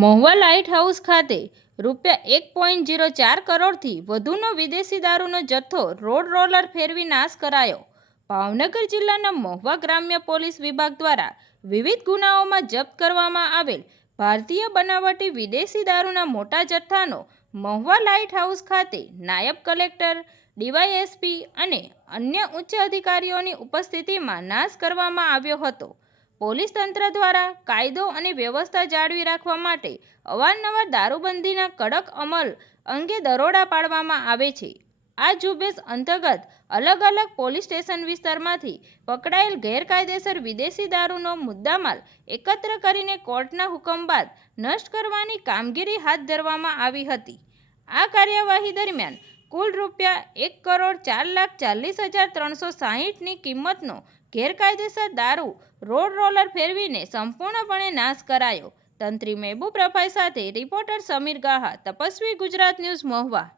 Mahuva light house ખાતે ₹1.04 કરોડથી વધુનો વિદેશી દારૂનો જથ્થો રોડ રોલર ફેરવી નાશ કરાયો। ભાવનગર જિલ્લાના મહુવા ગ્રામ્ય પોલીસ વિભાગ દ્વારા વિવિધ ગુનાઓમાં જપ્ત કરવામાં આવેલ ભારતીય બનાવટી વિદેશી દારૂના મોટા જથ્થાનો મહુવા લાઇટ હાઉસ ખાતે નાયબ કલેક્ટર, ડીવાયએસપી અને અન્ય ઉચ્ચ અધિકારીઓની ઉપસ્થિતિમાં નાશ કરવામાં આવ્યો હતો। પોલીસ તંત્ર દ્વારા કાયદો અને વ્યવસ્થા જાળવી રાખવા માટે અવારનવાર દારૂબંધીના કડક અમલ અંગે દરોડા પાડવામાં આવે છે। આ ઝુંબેશ અંતર્ગત અલગ અલગ પોલીસ સ્ટેશન વિસ્તારમાંથી પકડાયેલ ગેરકાયદેસર વિદેશી દારૂનો મુદ્દામાલ એકત્ર કરીને કોર્ટના હુકમ બાદ નષ્ટ કરવાની કામગીરી હાથ ધરવામાં આવી હતી। આ કાર્યવાહી દરમિયાન કુલ ₹4,04,40,360ની કિંમતનો ગેરકાયદેસર દારૂ રોડ રોલર ફેરવીને સંપૂર્ણપણે નાશ કરાયો। તંત્રી મહેબૂબ રફાઈ સાથે રિપોર્ટર સમીર ગાહા, તપસ્વી ગુજરાત ન્યૂઝ, મહુવા।